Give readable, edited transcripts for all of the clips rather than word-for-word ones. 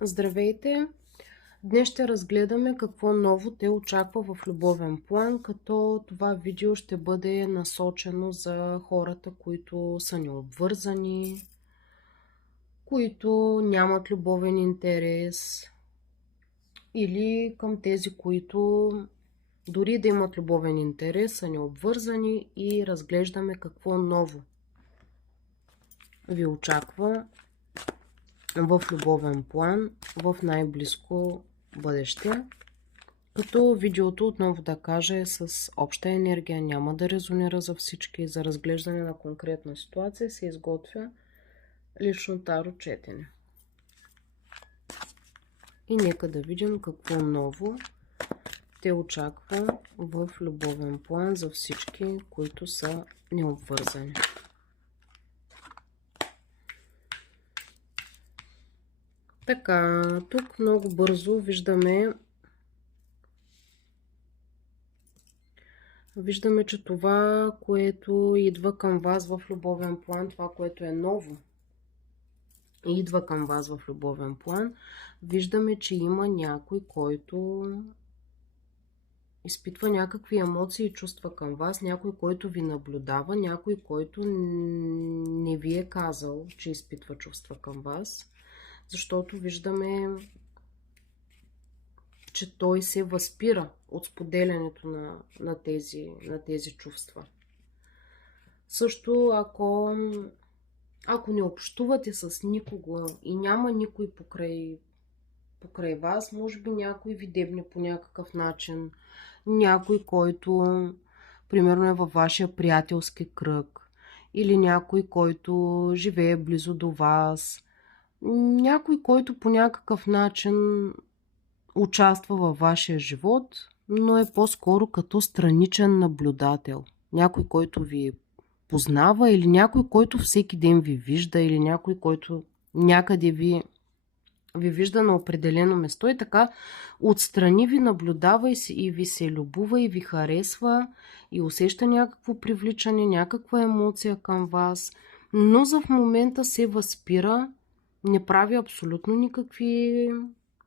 Здравейте! Днес ще разгледаме какво ново те очаква в любовен план, като това видео ще бъде насочено за хората, които са необвързани, които нямат любовен интерес, или към тези, които дори да имат любовен интерес, са необвързани, и разглеждаме какво ново ви очаква в любовен план в най-близко бъдеще. Като видеото, отново да кажа, е с обща енергия, няма да резонира за всички. За разглеждане на конкретна ситуация се изготвя лично таро четене. И нека да видим какво ново те очаква в любовен план за всички, които са необвързани. Така, тук много бързо виждаме, че това, което идва към вас в любовен план, това, което е ново, идва към вас в любовен план, виждаме, че има някой, който изпитва някакви емоции и чувства към вас, някой, който ви наблюдава, някой, който не ви е казал, че изпитва чувства към вас, защото виждаме, че той се възпира от споделянето на тези чувства. Също, ако не общувате с никого и няма никой покрай вас, може би някой ви дебне по някакъв начин, някой, който примерно е във вашия приятелски кръг, или някой, който живее близо до вас, някой, който по някакъв начин участва във вашия живот, но е по-скоро като страничен наблюдател. Някой, който ви познава, или някой, който всеки ден ви вижда, или някой, който някъде ви вижда на определено место и така отстрани ви наблюдава и ви се любува и ви харесва и усеща някакво привличане, някаква емоция към вас, но за в момента се възпира, не прави абсолютно никакви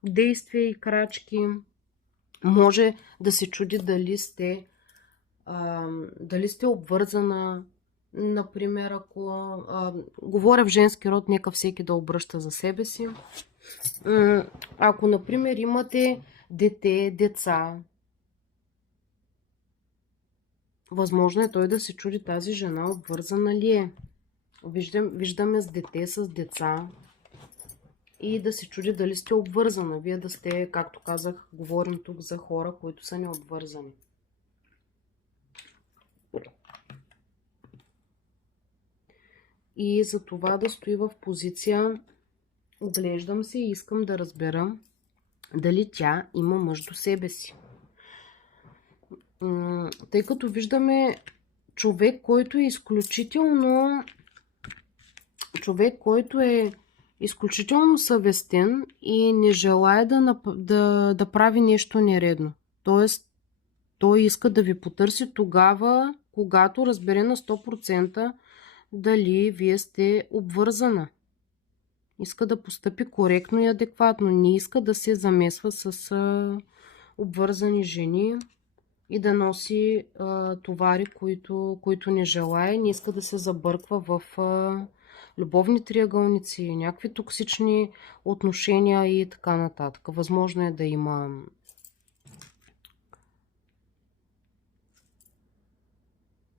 действия и крачки. Може да се чуди дали сте обвързана. Например, ако говоря в женски род, нека всеки да обръща за себе си. Ако, например, имате деца, възможно е той да се чуди тази жена обвързана ли е. Виждаме с дете, с деца, и да се чуди дали сте обвързана. Вие да сте, както казах, говорим тук за хора, които са необвързани. И за това да стои в позиция, оглеждам се и искам да разбера дали тя има мъж до себе си. Тъй като виждаме човек, който е изключително съвестен и не желая да прави нещо нередно. Тоест, той иска да ви потърси тогава, когато разбере на 100% дали вие сте обвързана. Иска да постъпи коректно и адекватно. Не иска да се замесва с обвързани жени и да носи товари, които не желая. Не иска да се забърква в любовни триъгълници, някакви токсични отношения и така нататък. Възможно е да има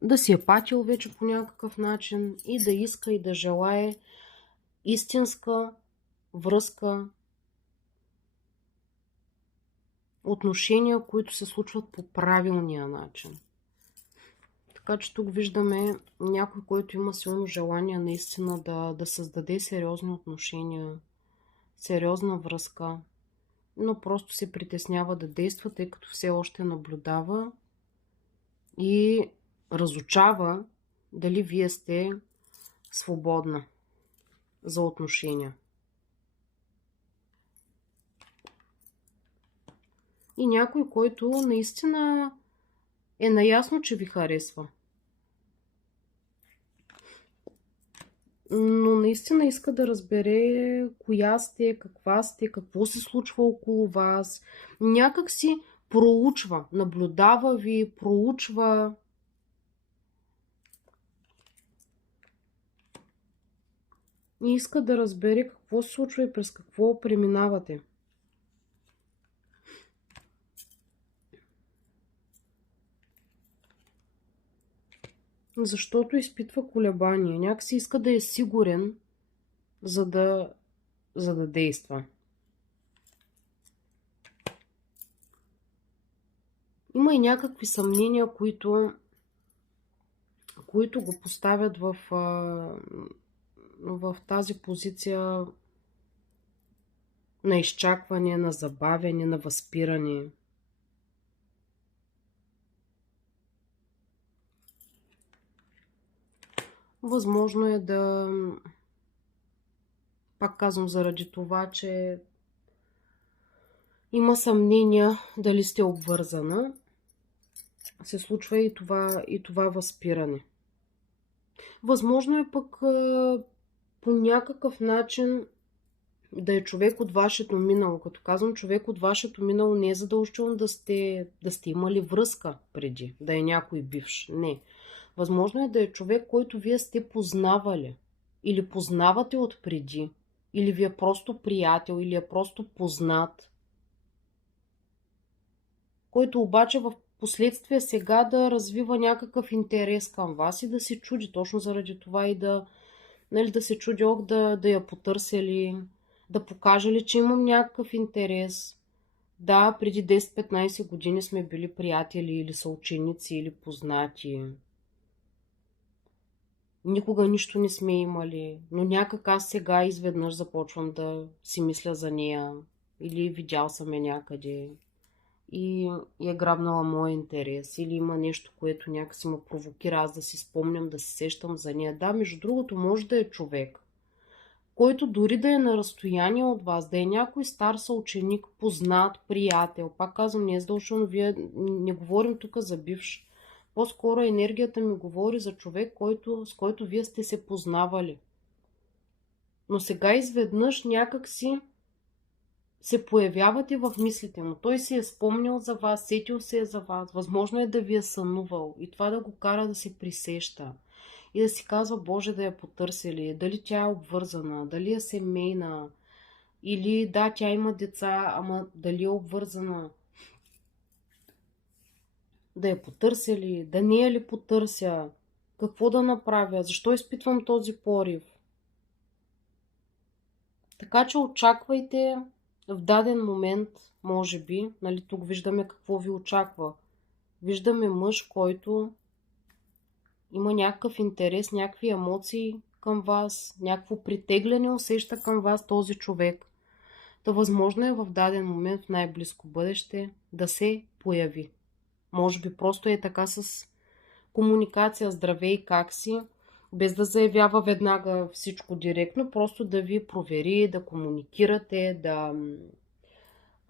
да си е патил вече по някакъв начин и да иска и да желае истинска връзка, отношения, които се случват по правилния начин. Така че тук виждаме някой, който има силно желание наистина да създаде сериозни отношения, сериозна връзка, но просто се притеснява да действа, тъй като все още наблюдава и разучава дали вие сте свободна за отношения. И някой, който наистина е наясно, че ви харесва. но наистина иска да разбере коя сте, каква сте, какво се случва около вас. Някак си проучва, наблюдава ви, проучва. И иска да разбере какво се случва и през какво преминавате. Защото изпитва колебания. Някакси иска да е сигурен, за да действа. Има и някакви съмнения, които го поставят в тази позиция на изчакване, на забавяне, на възпиране. Възможно е да, пак казвам, заради това, че има съмнения дали сте обвързана, се случва и това възпиране. Възможно е пък по някакъв начин да е човек от вашето минало. Като казвам човек от вашето минало, не е задължително да сте имали връзка преди, да е някой бивш. Не. Възможно е да е човек, който вие сте познавали или познавате от преди, или ви е просто приятел, или е просто познат, който обаче в последствие сега да развива някакъв интерес към вас и да се чуди точно заради това и да се чуди, да я потърсили, да покажа ли, че имам някакъв интерес. Да, преди 10-15 години сме били приятели или съученици или познати. Никога нищо не сме имали, но някак аз сега изведнъж започвам да си мисля за нея или видял съм я някъде и е грабнала моя интерес или има нещо, което някакси ме провокира аз да си спомням, да се сещам за нея. Да, между другото, може да е човек, който дори да е на разстояние от вас, да е някой стар съученик, познат, приятел. Пак казвам, не е задължително, вие не говорим тук за бивш. По-скоро енергията ми говори за човек, с който вие сте се познавали. Но сега изведнъж някак си се появявате в мислите му. Той си е спомнил за вас, сетил се е за вас. Възможно е да ви е сънувал и това да го кара да се присеща. И да си казва, Боже, да я потърсили, дали тя е обвързана, дали е семейна, или да, тя има деца, ама дали е обвързана. Да я потърсили, да не я ли потърся, какво да направя, защо изпитвам този порив. Така че очаквайте в даден момент, може би, нали, тук виждаме какво ви очаква. Виждаме мъж, който има някакъв интерес, някакви емоции към вас, някакво притегляне усеща към вас този човек. Да възможно е в даден момент, в най-близко бъдеще, да се появи. Може би просто е така с комуникация, здравей, как си, без да заявява веднага всичко директно, просто да ви провери, да комуникирате,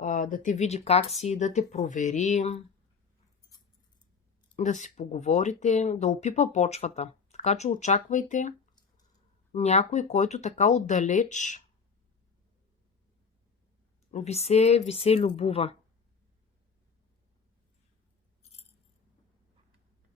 да те види как си, да те провери, да си поговорите, да опипа почвата. Така че очаквайте някой, който така отдалеч ви се любува.